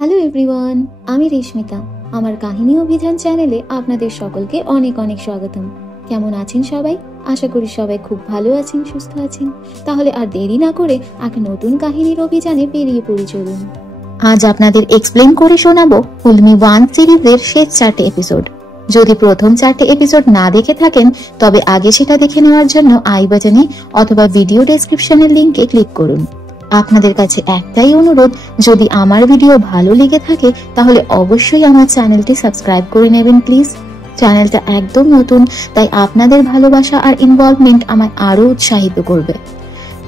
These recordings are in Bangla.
হ্যালো এভরিওয়ান, আমি রেশমিতা। আমার কাহিনী অভিযান চ্যানেলে আপনাদের সকলকে অনেক অনেক স্বাগতম। কেমন আছেন সবাই? আশা করি সবাই খুব ভালো আছেন, সুস্থ আছেন। তাহলে আর দেরি না করে এক নতুন কাহিনীর অভিযানে বেরিয়ে পড়ি চলুন। আজ আপনাদের এক্সপ্লেন করে শোনাবো ফুলমি 1 সিরিজের শেষ 4টে এপিসোড। যদি প্রথম 4টে এপিসোড না দেখে থাকেন তবে আগে সেটা দেখে নেওয়ার জন্য আই বাটনে অথবা ভিডিও ডেসক্রিপশনের লিংকে ক্লিক করুন। আপনাদের কাছে একটাই অনুরোধ, যদি আমার ভিডিও ভালো লেগে থাকে তাহলে অবশ্যই আমার চ্যানেলটি সাবস্ক্রাইব করে নেবেন প্লিজ। চ্যানেলটা একদম নতুন, তাই আপনাদের ভালোবাসা আর ইনভলভমেন্ট আমায় আরো উৎসাহিত করবে।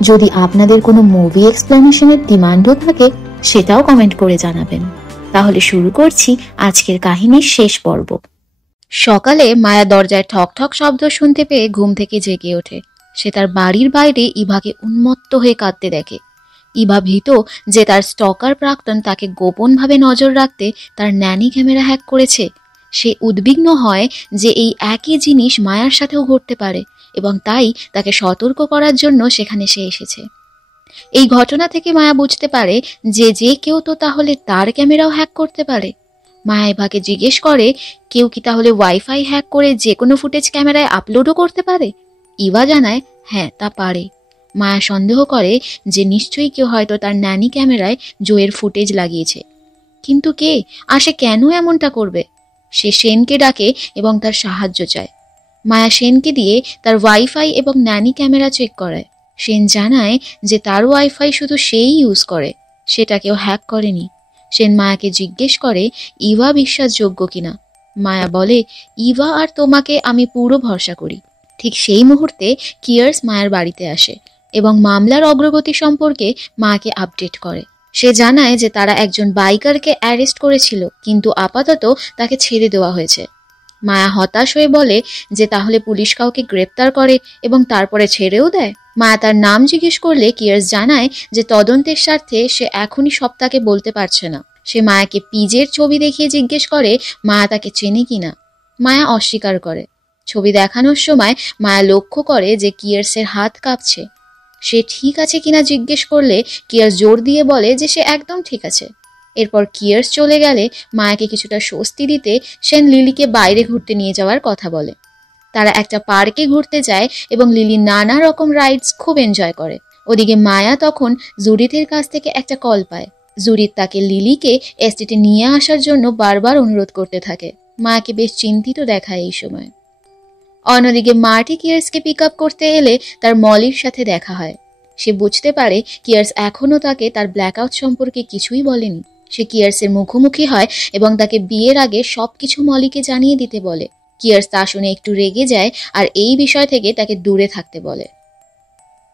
যদি আপনাদের কোনো মুভি এক্সপ্লেনেশনের ডিমান্ডও থাকে সেটাও কমেন্ট করে জানাবেন। তাহলে শুরু করছি আজকের কাহিনীর শেষ পর্ব। সকালে মায়া দরজায় ঠক ঠক শব্দ শুনতে পেয়ে ঘুম থেকে জেগে ওঠে। সে তার বাড়ির বাইরে ইভাকে উন্মত্ত হয়ে কাঁদতে দেখে। ইভা ভীত যে তার স্টকার প্রাক্তন তাকে গোপনভাবে নজর রাখতে তার ন্যানি ক্যামেরা হ্যাক করেছে। সে উদ্বিগ্ন হয় যে এই একই জিনিস মায়ার সাথেও ঘটতে পারে এবং তাই তাকে সতর্ক করার জন্য সেখানে সে এসেছে। এই ঘটনা থেকে মায়া বুঝতে পারে যে যে কেউ তো তাহলে তার ক্যামেরাও হ্যাক করতে পারে। মায়া ইভাকে জিজ্ঞেস করে, কেউ কি তাহলে ওয়াইফাই হ্যাক করে যে কোনো ফুটেজ ক্যামেরায় আপলোডও করতে পারে? ইভা জানায় হ্যাঁ, তা পারে। মায়া সন্দেহ করে যে নিশ্চয়ই কেউ হয়তো তার ন্যানি ক্যামেরায় জোয়ের ফুটেজ লাগিয়েছে। কিন্তু কে, আর সে কেন এমনটা করবে? সে সেনকে ডাকে এবং তার সাহায্য চায়। মায়া সেনকে দিয়ে তার ওয়াইফাই এবং ন্যানি ক্যামেরা চেক করায়। সেন জানায় যে তার ওয়াইফাই শুধু সেই ইউজ করে, সেটা কেউ হ্যাক করেনি। সেন মায়াকে জিজ্ঞেস করে ইভা বিশ্বাসযোগ্য কিনা। মায়া বলে, ইভা আর তোমাকে আমি পুরো ভরসা করি। ঠিক সেই মুহূর্তে কিয়ার্স মায়ের বাড়িতে আসে এবং মামলার অগ্রগতি সম্পর্কে মাকে আপডেট করে। সে জানায় যে তারা একজন বাইকারকে অ্যারেস্ট করেছিল, কিন্তু আপাতত তাকে ছেড়ে দেওয়া হয়েছে। মায়া হতাশ হয়ে বলে যে তাহলে পুলিশ কাউকে গ্রেপ্তার করে এবং তারপরে ছেড়েও দেয়। মায়া তার নাম জিজ্ঞেস করলে কিয়ার্স জানায় যে তদন্তের স্বার্থে সে এখনই সব তাকে বলতে পারছে না। সে মায়াকে পিজের ছবি দেখিয়ে জিজ্ঞেস করে মায়া তাকে চেনে কিনা। মায়া অস্বীকার করে। ছবি দেখানোর সময় মায়া লক্ষ্য করে যে কিয়ার্সের হাত কাঁপছে। সে ঠিক আছে কিনা জিজ্ঞেস করলে কিয়ার্স জোর দিয়ে বলে যে সে একদম ঠিক আছে। এরপর কিয়ার্স চলে গেলে মায়াকে কিছুটা স্বস্তি দিতে সেন লিলিকে বাইরে ঘুরতে নিয়ে যাওয়ার কথা বলে। তারা একটা পার্কে ঘুরতে যায় এবং লিলি নানা রকম রাইডস খুব এনজয় করে। ওদিকে মায়া তখন জুডিথের কাছ থেকে একটা কল পায়। জুডিথ তাকে লিলিকে এস্টেটে নিয়ে আসার জন্য বারবার অনুরোধ করতে থাকে। মায়াকে বেশ চিন্তিত দেখায় এই সময়। অন্যদিকে মার্টি কিয়ার্সকে পিক আপ করতে এলে তার মলির সাথে দেখা হয়। সে বুঝতে পারে কিয়ার্স এখনও তাকে তার ব্ল্যাকআউট সম্পর্কে কিছুই বলেনি। সে কিয়ার্সের মুখোমুখি হয় এবং তাকে বিয়ের আগে সবকিছু মলিকে জানিয়ে দিতে বলে। কিয়ার্স তা শুনে একটু রেগে যায় আর এই বিষয় থেকে তাকে দূরে থাকতে বলে।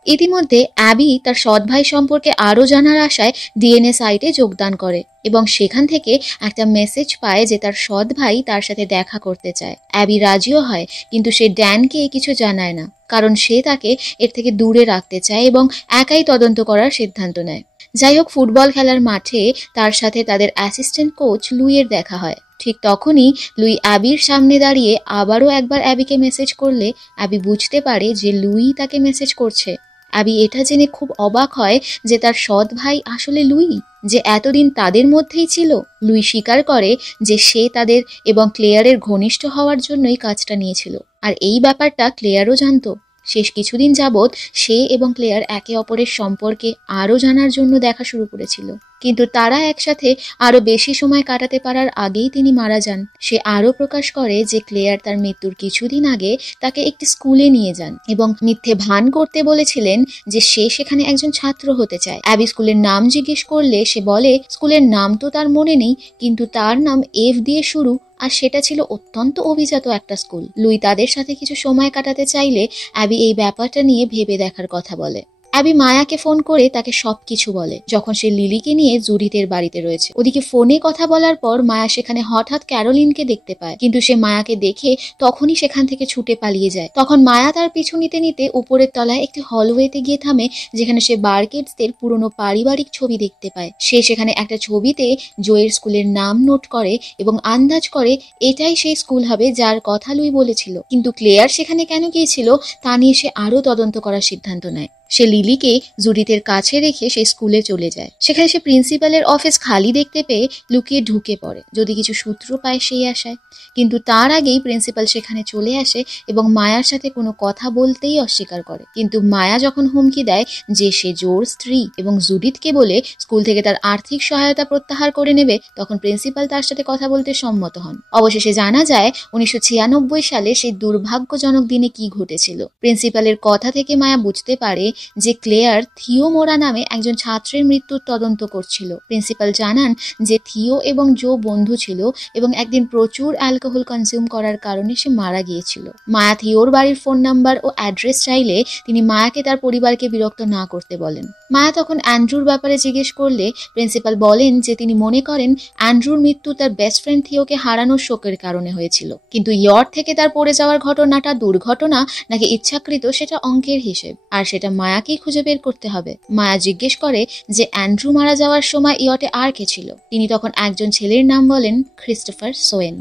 ইতিমধ্যে অ্যাবি তার সৎ ভাই সম্পর্কে আরও জানার আশায় ডিএনএ সাইটে যোগদান করে এবং সেখান থেকে একটা মেসেজ পায় যে তার সৎ ভাই তার সাথে দেখা করতে চায়। অ্যাবি রাজিও হয়, কিন্তু সে ড্যানকে কিছু জানায় না, কারণ সে তাকে এর থেকে দূরে রাখতে চায় এবং একাই তদন্ত করার সিদ্ধান্ত নেয়। যাই হোক, ফুটবল খেলার মাঠে তার সাথে তাদের অ্যাসিস্ট্যান্ট কোচ লুইয়ের দেখা হয়। ঠিক তখনই লুই অ্যাবির সামনে দাঁড়িয়ে আবারও একবার অ্যাবিকে মেসেজ করলে অ্যাবি বুঝতে পারে যে লুই তাকে মেসেজ করছে। অ্যাবি এটা জেনে খুব অবাক হয় যে তার সৎ ভাই আসলে লুই, যে এতদিন তাদের মধ্যেই ছিল। লুই স্বীকার করে যে সে তাদের এবং ক্লেয়ারের ঘনিষ্ঠ হওয়ার জন্যই কাজটা নিয়েছিল, আর এই ব্যাপারটা ক্লেয়ারও জানতো। শেষ কিছুদিন যাবৎ সে এবং ক্লেয়ার একে অপরের সম্পর্কে আরও জানার জন্য দেখা শুরু করেছিল, কিন্তু তারা একসাথে আরো বেশি সময় কাটাতে পারার আগেই তিনি মারা যান। সে আরো প্রকাশ করে যে ক্লেয়ার তার মৃত্যুর কিছুদিন আগে তাকে একটি স্কুলে নিয়ে যান এবং মিথ্যে ভান করতে বলেছিলেন যে সে সেখানে একজন ছাত্র হতে চায়। অ্যাবি স্কুলের নাম জিজ্ঞেস করলে সে বলে স্কুলের নাম তো তার মনে নেই, কিন্তু তার নাম এফ দিয়ে শুরু, আর সেটা ছিল অত্যন্ত অভিজাত একটা স্কুল। লুই তাদের সাথে কিছু সময় কাটাতে চাইলে অ্যাবি এই ব্যাপারটা নিয়ে ভেবে দেখার কথা বলে। অ্যাবি মায়াকে ফোন করে তাকে সবকিছু বলে যখন সে লিলিকে নিয়ে জুডিথের বাড়িতে রয়েছে। ওদিকে ফোনে কথা বলার পর মায়া সেখানে হঠাৎ ক্যারোলিনকে দেখতে পায়, কিন্তু সে মায়াকে দেখে তখনই সেখান থেকে ছুটে পালিয়ে যায়। তখন মায়া তার পিছু নিতে নিতে উপরের তলায় একটি হলওয়েতে গিয়ে থামে, যেখানে সে বার্কেটসদের পুরনো পারিবারিক ছবি দেখতে পায়। সে সেখানে একটা ছবিতে জোয়ের স্কুলের নাম নোট করে এবং আন্দাজ করে এটাই সেই স্কুল হবে যার কথা লুই বলেছিল। কিন্তু ক্লেয়ার সেখানে কেন গিয়েছিল তা নিয়ে সে আরো তদন্ত করার সিদ্ধান্ত নেয়। সে লিলিকে জুডিথের কাছে রেখে সে স্কুলে চলে যায়। সেখানে সে প্রিন্সিপালের অফিস খালি দেখতে পেয়ে লুকিয়ে ঢুকে পড়ে, যদি কিছু সূত্র পায় সেই আশায়। কিন্তু তার আগেই প্রিন্সিপাল সেখানে চলে আসে এবং মায়ার সাথে কোনো কথা বলতেই অস্বীকার করে। কিন্তু মায়া যখন হুমকি দেয় যে সে জোর স্ত্রী এবং জুডিথকে বলে স্কুল থেকে তার আর্থিক সহায়তা প্রত্যাহার করে নেবে, তখন প্রিন্সিপাল তার সাথে কথা বলতে সম্মত হন। অবশেষে জানা যায় 1996 সালে সেই দুর্ভাগ্যজনক দিনে কি ঘটেছিল। প্রিন্সিপালের কথা থেকে মায়া বুঝতে পারে যে ক্লেয়ার থিও মোরা নামে একজন ছাত্রের মৃত্যুর তদন্ত করছিল। প্রিন্সিপাল জানান যে থিও এবং জো বন্ধু ছিল এবং একদিন প্রচুর অ্যালকোহল কনজিউম করার কারণে সে মারা গিয়েছিল। মায়া থিওর বাড়ির ফোন নাম্বার ও অ্যাড্রেস চাইলে তিনি মায়াকে তার পরিবারকে বিরক্ত না করতে বলেন। মায়া তখন অ্যান্ড্রুর ব্যাপারে জিজ্ঞেস করলে প্রিন্সিপাল বলেন যে তিনি মনে করেন অ্যান্ড্রুর মৃত্যু তার বেস্ট ফ্রেন্ড থিওকে হারানোর শোকের কারণে হয়েছিল, কিন্তু ইয়র্ক থেকে তার পড়ে যাওয়ার ঘটনাটা দুর্ঘটনা নাকি ইচ্ছাকৃত সেটা অঙ্কের হিসেব, আর সেটা মায়াকেই খুঁজে বের করতে হবে। মায়া জিজ্ঞেস করে যে অ্যান্ড্রু মারা যাওয়ার সময় ইয়টে আর কে ছিল। তিনি তখন একজন ছেলের নাম বলেন, ক্রিস্টোফার সোয়েন।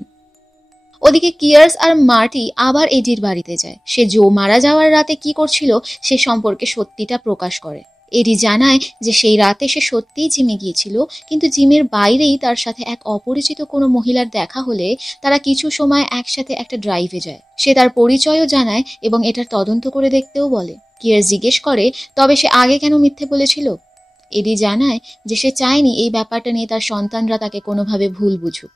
ওদিকে কিয়ার্স আর মার্টি আবার এডির বাড়িতে যায়। সে জো মারা যাওয়ার রাতে কি করছিল সে সম্পর্কে সত্যিটা প্রকাশ করে। এডি জানায় যে সেই রাতে সে সত্যিই জিমে গিয়েছিল, কিন্তু জিমের বাইরেই তার সাথে এক অপরিচিত কোনো মহিলার দেখা হলে তারা কিছু সময় একসাথে একটা ড্রাইভে যায়। সে তার পরিচয়ও জানায় এবং এটার তদন্ত করে দেখতেও বলে। কিয়ার্স জিজ্ঞেস করে তবে সে আগে কেন মিথ্যে বলেছিল। এডি জানায় যে সে চায়নি এই ব্যাপারটা নিয়ে তার সন্তানরা তাকে কোনোভাবে ভুল বুঝুক।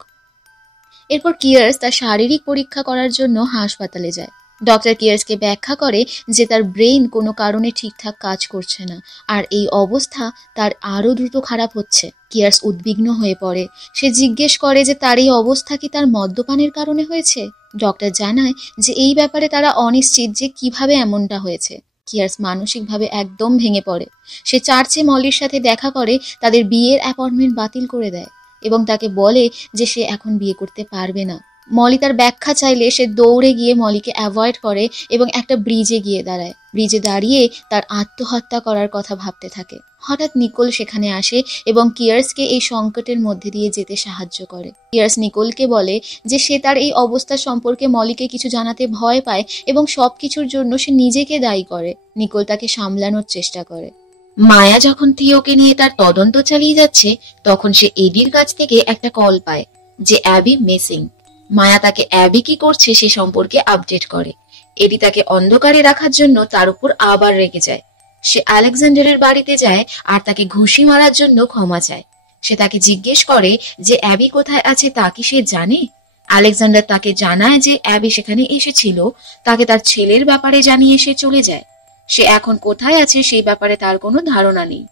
এরপর কিয়ার্স তার শারীরিক পরীক্ষা করার জন্য হাসপাতালে যায়। ডক্টর কিয়ার্সকে ব্যাখ্যা করে যে তার ব্রেইন কোনো কারণে ঠিকঠাক কাজ করছে না, আর এই অবস্থা তার আরও দ্রুত খারাপ হচ্ছে। কিয়ার্স উদ্বিগ্ন হয়ে পড়ে। সে জিজ্ঞেস করে যে তার এই অবস্থা কি তার মদ্যপানের কারণে হয়েছে। ডক্টর জানায় যে এই ব্যাপারে তারা অনিশ্চিত যে কিভাবে এমনটা হয়েছে। কিয়ার্স মানসিকভাবে একদম ভেঙে পড়ে। সে চার্চে মলির সাথে দেখা করে তাদের বিয়ের অ্যাপয়েন্টমেন্ট বাতিল করে দেয় এবং তাকে বলে যে সে এখন বিয়ে করতে পারবে না। মলি তার ব্যাখ্যা চাইলে সে দৌড়ে গিয়ে মলিকে অ্যাভয়েড করে এবং একটা ব্রিজে গিয়ে দাঁড়ায়। ব্রিজে দাঁড়িয়ে তার আত্মহত্যা করার কথা ভাবতে থাকে। হঠাৎ নিকোল সেখানে আসে এবং কিয়ার্সকে এই সংকটের মধ্যে দিয়ে যেতে সাহায্য করে। কিয়ার্স নিকোলকে বলে যে সে তার এই অবস্থা সম্পর্কে মলিকে কিছু জানাতে ভয় পায় এবং সবকিছুর জন্য সে নিজেকে দায়ী করে। নিকোল তাকে সামলানোর চেষ্টা করে। মায়া যখন থিওকে নিয়ে তার তদন্ত চালিয়ে যাচ্ছে তখন সে এডির কাছ থেকে একটা কল পায় যে অ্যাবি মিসিং। মায়া তাকে অ্যাবি কি করছে সে সম্পর্কে আপডেট করে। এডি তাকে অন্ধকারে রাখার জন্য তার উপর আবার রেগে যায়। সে আলেকজান্ডারের বাড়িতে যায় আর তাকে ঘুষি মারার জন্য ক্ষমা চায়। সে তাকে জিজ্ঞেস করে যে অ্যাবি কোথায় আছে তা কি সে জানে। আলেকজান্ডার তাকে জানায় যে অ্যাবি সেখানে এসেছিল, তাকে তার ছেলের ব্যাপারে জানিয়ে সে চলে যায়। সে এখন কোথায় আছে সেই ব্যাপারে তার কোনো ধারণা নেই।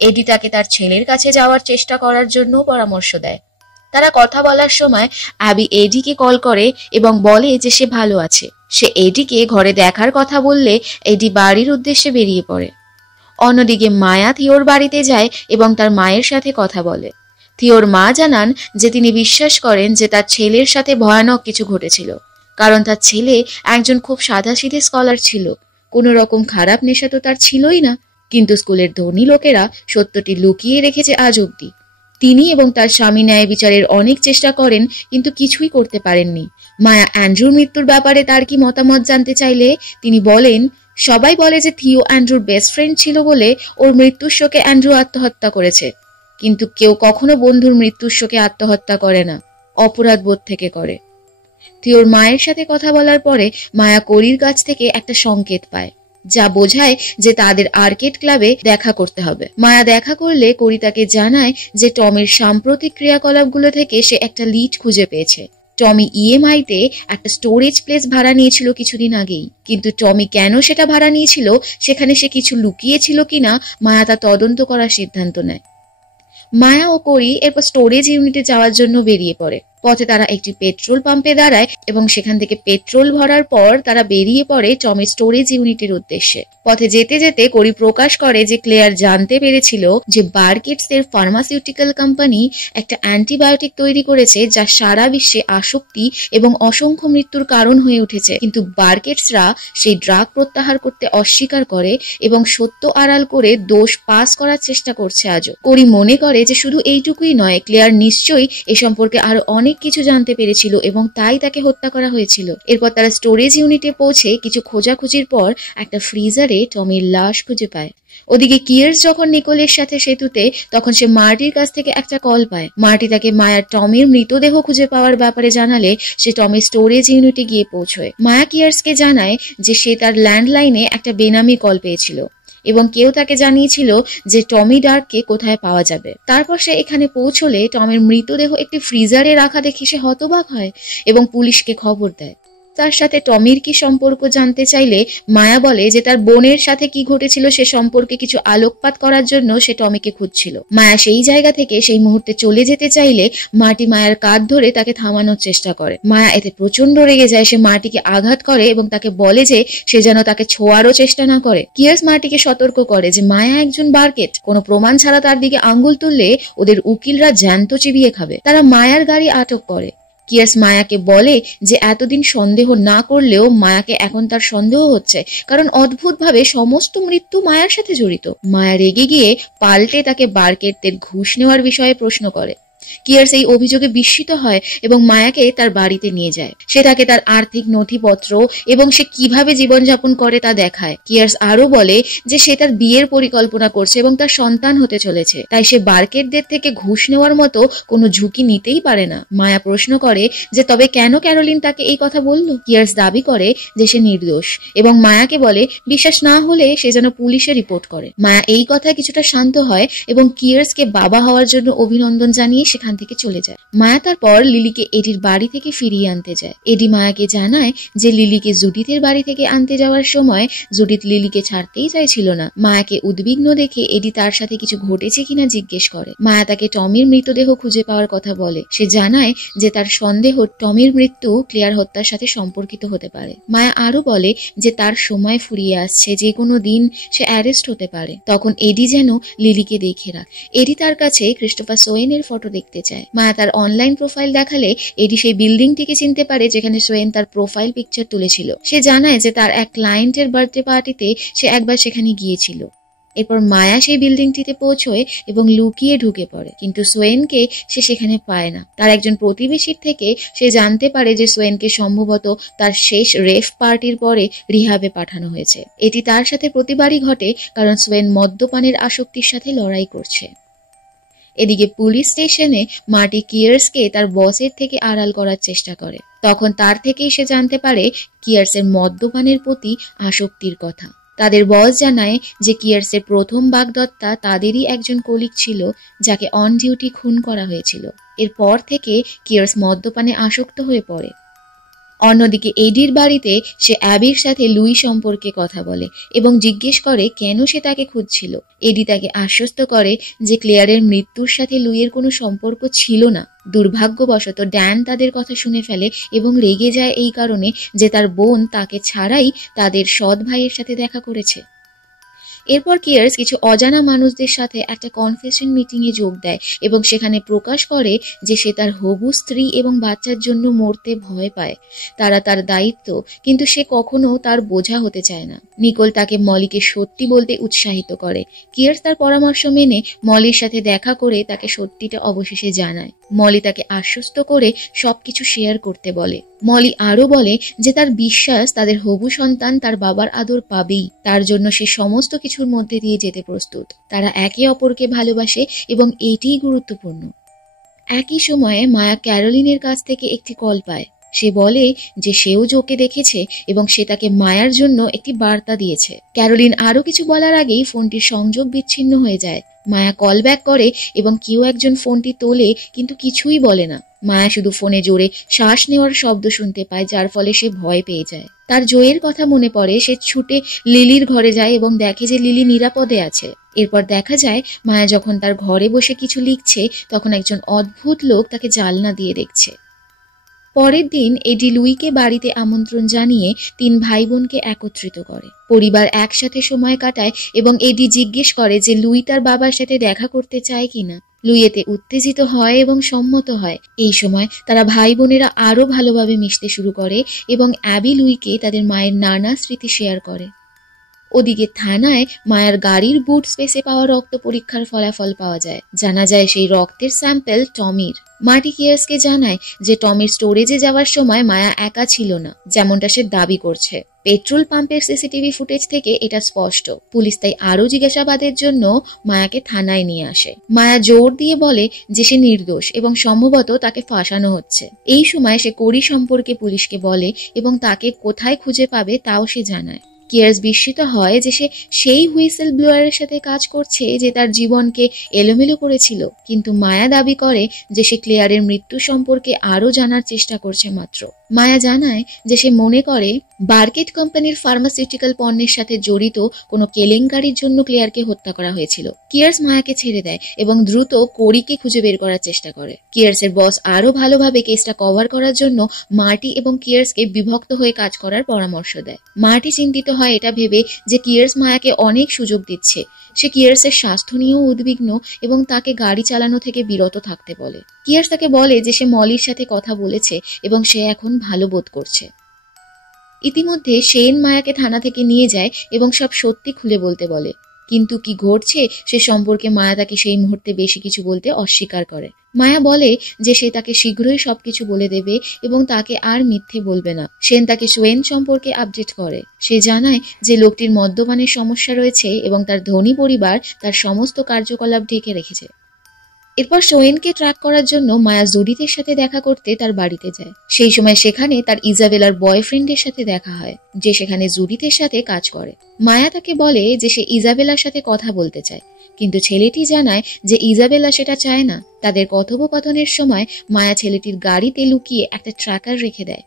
এডি তাকে তার ছেলের কাছে যাওয়ার চেষ্টা করার জন্য পরামর্শ দেয়। তারা কথা বলার সময় অ্যাবি এডিকে কল করে এবং বলে যে সে ভালো আছে। সে এডিকে ঘরে দেখার কথা বললে এডি বাড়ির উদ্দেশ্যে বেরিয়ে পড়ে। অন্যদিকে মায়া থিওর বাড়িতে যায় এবং তার মায়ের সাথে কথা বলে। থিওর মা জানান যে তিনি বিশ্বাস করেন যে তার ছেলের সাথে ভয়ানক কিছু ঘটেছিল, কারণ তার ছেলে একজন খুব সাদাসিধে স্কলার ছিল। কোনো রকম খারাপ নেশা তো তার ছিলই না, কিন্তু স্কুলের ধনী লোকেরা সত্যটি লুকিয়ে রেখেছে আজ অব্দি। তিনি এবং তার স্বামী ন্যায় বিচারের অনেক চেষ্টা করেন কিন্তু কিছুই করতে পারেননি। মায়া অ্যান্ড্রুর মৃত্যুর ব্যাপারে তার কি মতামত জানতে চাইলে তিনি বলেন, সবাই বলে যে থিও অ্যান্ড্রুর বেস্ট ফ্রেন্ড ছিল বলে ওর মৃত্যুর শোকে অ্যান্ড্রু আত্মহত্যা করেছে, কিন্তু কেউ কখনো বন্ধুর মৃত্যুর শোকে আত্মহত্যা করে না, অপরাধ বোধ থেকে করে। থিওর মায়ের সাথে কথা বলার পরে মায়া কোরির কাছ থেকে একটা সংকেত পায়, যা বোঝায় যে তাদের আর্কেড ক্লাবে দেখা করতে হবে। মায়া দেখা করলে কোরি তাকে জানায় যে টমির সাম্প্রতিক ক্রিয়াকলাপগুলো থেকে সে একটা লিড খুঁজে পেয়েছে। টমি ইএমআইতে একটা স্টোরেজ প্লেস ভাড়া নিয়েছিল কিছুদিন আগেই, কিন্তু টমি কেন সেটা ভাড়া নিয়েছিল, সেখানে সে কিছু লুকিয়েছিল কিনা মায়া তা তদন্ত করার সিদ্ধান্ত নেয়। মায়া ও কোরি এরপর স্টোরেজ ইউনিটে যাওয়ার জন্য বেরিয়ে পড়ে। পথে তারা একটি পেট্রোল পাম্পে দাঁড়ায় এবং সেখান থেকে পেট্রোল ভরার পর তারা বেরিয়ে পড়ে টমির স্টোরেজ ইউনিটের উদ্দেশ্যে। পথে যেতে যেতে কোরি প্রকাশ করে যে ক্লেয়ার জানতে পেরেছিল যে বার্কেটস এর ফার্মাসিউটিক্যাল কোম্পানি একটা অ্যান্টিবায়োটিক তৈরি করেছে যা সারা বিশ্বে আসক্তি এবং অসংখ্য মৃত্যুর কারণ হয়ে উঠেছে, কিন্তু বার্কেটসরা সেই ড্রাগ প্রত্যাহার করতে অস্বীকার করে এবং সত্য আড়াল করে দোষ পাস করার চেষ্টা করছে আজও। কোরি মনে করে যে শুধু এইটুকুই নয়, ক্লেয়ার নিশ্চয়ই এ সম্পর্কে আরো অনেক অনেক কিছু জানতে পেরেছিল এবং তাই তাকে হত্যা করা হয়েছিল। এরপর তারা স্টোরেজ ইউনিটে পৌঁছে কিছু খোঁজাখুঁজির পর একটা ফ্রিজারে টমির লাশ খুঁজে পায়। ওদিকে কিয়ার্স যখন নিকোলের সাথে সেতুতে, তখন সে মার্টির কাছ থেকে একটা কল পায়। মার্টি তাকে মায়া টমির মৃতদেহ খুঁজে পাওয়ার ব্যাপারে জানালে সে টমির স্টোরেজ ইউনিটে গিয়ে পৌঁছয়। মায়া কিয়ার্সকে জানায় যে সে তার ল্যান্ডলাইনে একটা বেনামি কল পেয়েছিল এবং কেউ তাকে জানিয়েছিল যে টমি ডার্ককে কোথায় পাওয়া যাবে। তারপর সে এখানে পৌঁছলে টমির মৃতদেহ একটি ফ্রিজারে রাখা দেখে সে হতবাক হয় এবং পুলিশকে খবর দেয়। তার সাথে টমির কি সম্পর্ক জানতে চাইলে মায়া বলে যে তার বোনের সাথে কি ঘটেছিল সে সম্পর্কে কিছু আলোকপাত করার জন্য সে টমিকে খুঁজছিল। মায়া সেই জায়গা থেকে সেই মুহূর্তে চলে যেতে চাইলে মার্টি মায়ার কাঁধ ধরে তাকে থামানোর চেষ্টা করে। মায়া এতে প্রচন্ড রেগে যায়। সে মার্টিকে আঘাত করে এবং তাকে বলে যে সে যেন তাকে ছোঁয়ারও চেষ্টা না করে। কিয়ার্স মার্টিকে সতর্ক করে যে মায়া একজন বারকেট, কোনো প্রমাণ ছাড়া তার দিকে আঙ্গুল তুললে ওদের উকিলরা জ্যান্ত চিবিয়ে খাবে। তারা মায়ার গাড়ি আটক করে। কিয়ার্স মায়াকে বলে যে এতদিন সন্দেহ না করলেও মায়াকে এখন তার সন্দেহ হচ্ছে, কারণ অদ্ভুতভাবে সমস্ত মৃত্যু মায়ার সাথে জড়িত। মায়া রেগে গিয়ে পাল্টে তাকে বারকেটদের ঘুষ নেওয়ার বিষয়ে প্রশ্ন করে। কিয়ার্স এই অভিযোগে বিস্মিত হয় এবং মায়াকে তার বাড়িতে নিয়ে যায়। সে তাকে তার আর্থিক নথিপত্র এবং সে কিভাবে জীবনযাপন করে তা দেখায়। কিয়ার্স আরো বলে যে সে তার বিয়ের পরিকল্পনা করছে এবং তার সন্তান হতে চলেছে, তাই সে বারকেটদের থেকে ঘুষ নেওয়ার মতো কোনো ঝুঁকি নিতেই পারে না। মায়া প্রশ্ন করে যে তবে কেন ক্যারোলিন তাকে এই কথা বলল। কিয়ার্স দাবি করে যে সে নির্দোষ এবং মায়াকে বলে বিশ্বাস না হলে সে যেন পুলিশে রিপোর্ট করে। মায়া এই কথায় কিছুটা শান্ত হয় এবং কিয়ার্সকে বাবা হওয়ার জন্য অভিনন্দন জানিয়ে সেখান থেকে চলে যায়। মায়া তারপর লিলিকে এডির বাড়ি থেকে ফিরিয়ে আনতে যায়। এডি মায়াকে জানায় যে লিলিকে জুডিথের বাড়ি থেকে আনতে যাওয়ার সময় জুডিথ লিলিকে ছাড়তেই চাইছিল না। মায়াকে উদ্বিগ্ন দেখে এডি তার সাথে কিছু ঘটেছে কিনা জিজ্ঞেস করে। মায়া তাকে টমির মৃতদেহ খুঁজে পাওয়ার কথা বলে। সে জানায় যে তার সন্দেহ টমির মৃত্যু ক্লেয়ার হত্যার সাথে সম্পর্কিত হতে পারে। মায়া আরো বলে যে তার সময় ফুরিয়ে আসছে, যে কোনো দিন সে অ্যারেস্ট হতে পারে। তখন এডি যেন লিলিকে দেখে রাখ। এডি তার কাছে ক্রিস্টোফার সোয়েনের ফটো দেখতে চায়। মায়া তার অনলাইন প্রোফাইল দেখালে এডি সেই বিল্ডিংটিকে চিনতে পারে যেখানে সোয়েন তার প্রোফাইল পিকচার তুলেছিল। সে জানায় যে তার এক ক্লায়েন্টের বার্থডে পার্টিতে সে একবার সেখানে গিয়েছিল। এরপর মায়া সেই বিল্ডিংটিতে পৌঁছয় এবং লুকিয়ে ঢুকে পড়ে, কিন্তু সোয়েনকে সে সেখানে পায় না। তার একজন প্রতিবেশীর থেকে সে জানতে পারে যে সোয়েনকে সম্ভবত তার শেষ রেফ পার্টির পরে রিহাবে পাঠানো হয়েছে। এটি তার সাথে প্রতিবারই ঘটে কারণ সোয়েন মদ্যপানের আসক্তির সাথে লড়াই করছে। এদিকে পুলিশ স্টেশনে মার্টি কিয়ার্সকে তার বসের থেকে আড়াল করার চেষ্টা করে। তখন তার থেকেই সে জানতে পারে কিয়ার্সের মদ্যপানের প্রতি আসক্তির কথা। তাদের বস জানায় যে কিয়ার্সের প্রথম বাগদত্তা তাদেরই একজন কলিগ ছিল যাকে অন ডিউটি খুন করা হয়েছিল। এরপর থেকে কিয়ার্স মদ্যপানে আসক্ত হয়ে পড়ে। অন্যদিকে এডির বাড়িতে সে অ্যাবির সাথে লুই সম্পর্কে কথা বলে এবং জিজ্ঞেস করে কেন সে তাকে খুঁজছিল। এডি তাকে আশ্বস্ত করে যে ক্লেয়ারের মৃত্যুর সাথে লুইয়ের কোনো সম্পর্ক ছিল না। দুর্ভাগ্যবশত ড্যান তাদের কথা শুনে ফেলে এবং রেগে যায় এই কারণে যে তার বোন তাকে ছাড়াই তাদের সৎ ভাইয়ের সাথে দেখা করেছে। এরপর কিয়ার্স কিছু অজানা মানুষদের সাথে একটা কনফেশন মিটিংয়ে যোগ দেয় এবং সেখানে প্রকাশ করে যে সে তার হবু স্ত্রী এবং বাচ্চার জন্য মরতে ভয় পায়। তারা তার দায়িত্ব, কিন্তু সে কখনো তার বোঝা হতে চায় না। নিকোল তাকে মলিকে সত্যি বলতে উৎসাহিত করে। কিয়ার্স তার পরামর্শ মেনে মলির সাথে দেখা করে তাকে সত্যিটা অবশেষে জানায়। মলি তাকে আশ্বস্ত করে সবকিছু শেয়ার করতে বলে। মলি আরো বলে যে তার বিশ্বাস তাদের হবু সন্তান তার বাবার আদর পাবেই, তার জন্য সে সমস্ত কিছুর মধ্যে দিয়ে যেতে প্রস্তুত। তারা একে অপরকে ভালোবাসে এবং এটিই গুরুত্বপূর্ণ। একই সময়ে মায়া ক্যারোলিনের কাছ থেকে একটি কল পায়। সে বলে যে সেও জোকে দেখেছে এবং সে তাকে মায়ার জন্য একটি বার্তা দিয়েছে। ক্যারোলিন আরো কিছু বলার আগেই ফোনটির সংযোগ বিচ্ছিন্ন হয়ে যায়। মায়া কল ব্যাক করে এবং কেউ একজন ফোনটি তোলে কিন্তু কিছুই বলে না। মায়া শুধু ফোনে জোরে শ্বাস নেওয়ার শব্দ শুনতে পায়, যার ফলে সে ভয় পেয়ে যায়। তার জয়ের কথা মনে পড়ে। সে ছুটে লিলির ঘরে যায় এবং দেখে যে লিলি নিরাপদে আছে। এরপর দেখা যায় মায়া যখন তার ঘরে বসে কিছু লিখছে তখন একজন অদ্ভুত লোক তাকে জানলা দিয়ে দেখছে। পরের দিন এডি লুইকে বাড়িতে আমন্ত্রণ জানিয়ে 3 ভাই বোনকে একত্রিত করে। পরিবার একসাথে সময় কাটায় এবং এডি জিজ্ঞেস করে যে লুই তার বাবার সাথে দেখা করতে চায় কিনা। লুই এতে উত্তেজিত হয় এবং সম্মত হয়। এই সময় তারা ভাই বোনেরা আরো ভালোভাবে মিশতে শুরু করে এবং অ্যাবি লুইকে তাদের মায়ের নানা স্মৃতি শেয়ার করে। ওদিকে থানায় মায়ার গাড়ির বুট স্পেসে পাওয়া রক্ত পরীক্ষার ফলাফল পাওয়া যায়। জানা যায় সেই রক্তের স্যাম্পল টমির। মার্টি কিয়ার্সকে জানায় যে টমির স্টোরেজে যাওয়ার সময় মায়া একা ছিল না, যেমনটা সে দাবি করছে। পেট্রোল পাম্পের সিসিটিভি ফুটেজ থেকে এটা স্পষ্ট। পুলিশ তাই আরো জিজ্ঞাসাবাদের জন্য মায়াকে থানায় নিয়ে আসে। মায়া জোর দিয়ে বলে যে সে নির্দোষ এবং সম্ভবত তাকে ফাঁসানো হচ্ছে। এই সময় সে কোরি সম্পর্কে পুলিশকে বলে এবং তাকে কোথায় খুঁজে পাবে তাও সে জানায়। কিয়ার্স বিস্মিত হয় যে সে সেই হুইসেল ব্লোয়ারের সাথে কাজ করছে যে তার জীবনকে এলোমেলো করেছিল, কিন্তু মায়া দাবি করে যে সে ক্লেয়ারের মৃত্যু সম্পর্কে আরো জানার চেষ্টা করছে মাত্র। মায়া জানায় যে সে মনে করে বার্কেট কোম্পানির ফার্মাসিউটিক্যাল পণ্যের সাথে জড়িত কোনো কেলেঙ্কারির জন্য ক্লেয়ারকে হত্যা করা হয়েছিল। কিয়ার্স মায়াকে ছেড়ে দেয় এবং দ্রুত কোরিকে খুঁজে বের করার চেষ্টা করে। কিয়ার্সের বস আরো ভালোভাবে কেসটা কভার করার জন্য মার্টি এবং কিয়ার্সকে বিভক্ত হয়ে কাজ করার পরামর্শ দেয়। মার্টি চিন্তিত হয় এটা ভেবে যে কিয়ার্স মায়াকে অনেক সুযোগ দিচ্ছে। সে কিয়ার্সের স্বাস্থ্য নিয়েও উদ্বিগ্ন এবং তাকে গাড়ি চালানো থেকে বিরত থাকতে বলে। কিয়ার্স তাকে বলে যে সে মলির সাথে কথা বলেছে এবং সে এখন ভালো বোধ করছে। ইতিমধ্যে শেন মায়াকে থানা থেকে নিয়ে যায় এবং সব সত্যি খুলে বলতে বলে, কিন্তু কি ঘটছে সে সম্পর্কে মায়া তাকে সেই মুহূর্তে বেশি কিছু বলতে অস্বীকার করে। মায়া বলে যে সে তাকে শীঘ্রই সবকিছু বলে দেবে এবং তাকে আর মিথ্যে বলবে না। সেন তাকে সোয়েন সম্পর্কে আপডেট করে। সে জানায় যে লোকটির মদ্যপানের সমস্যা রয়েছে এবং তার ধনী পরিবার তার সমস্ত কার্যকলাপ ঢেকে রেখেছে। এরপর সোয়েনকে ট্র্যাক করার জন্য মায়া জুডিথের সাথে দেখা করতে তার বাড়িতে যায়। সেই সময় সেখানে তার ইজাবেলার বয়ফ্রেন্ডের সাথে দেখা হয়, যে সেখানে জুডিথের সাথে কাজ করে। মায়া তাকে বলে যে সে ইজাবেলার সাথে কথা বলতে চায়, কিন্তু ছেলেটি জানায় যে ইজাবেলা সেটা চায় না। তাদের কথোপকথনের সময় মায়া ছেলেটির গাড়িতে লুকিয়ে একটা ট্র্যাকার রেখে দেয়।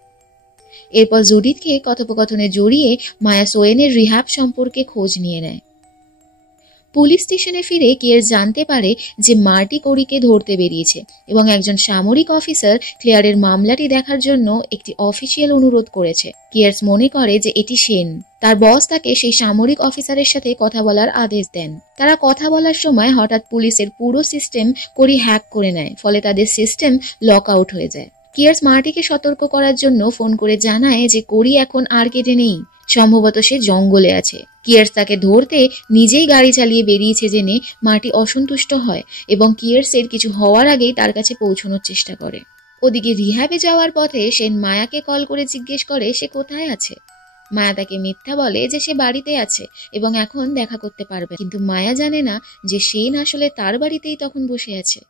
এরপর জুডিথকে কথোপকথনে জড়িয়ে মায়া সোয়েনের রিহ্যাব সম্পর্কে খোঁজ নিয়ে নেয়। পুলিশ স্টেশনে ফিরে কিয়ার্স জানতে পারে যে মার্টি কোরিকে ধরতে বেরিয়েছে এবং একজন সামরিক অফিসার ক্লেয়ারের মামলাটি দেখার জন্য একটি অফিসিয়াল অনুরোধ করেছে। কিয়ার্স মনে করে যে এটি শেন। তার বস তাকে সেই সামরিক অফিসারের সাথে কথা বলার আদেশ দেন। তারা কথা বলার সময় হঠাৎ পুলিশের পুরো সিস্টেম কোরি হ্যাক করে নেয়, ফলে তাদের সিস্টেম লক আউট হয়ে যায়। কিয়ার্স মার্টিকে সতর্ক করার জন্য ফোন করে জানায় যে কোরি এখন আর কেটে নেই, সম্ভবত সে জঙ্গলে আছে। কিয়ার্স তাকে ধরতে নিজেই গাড়ি চালিয়ে বেরিয়েছে জেনে মার্টি অসন্তুষ্ট হয় এবং কিয়ার্সের কিছু হওয়ার আগেই তার কাছে পৌঁছানোর চেষ্টা করে। ওদিকে রিহ্যাবে যাওয়ার পথে সেন মায়াকে কল করে জিজ্ঞেস করে সে কোথায় আছে। মায়া তাকে মিথ্যা বলে যে সে বাড়িতে আছে এবং এখন দেখা করতে পারবে, কিন্তু মায়া জানে না যে সেন আসলে তার বাড়িতেই তখন বসে আছে।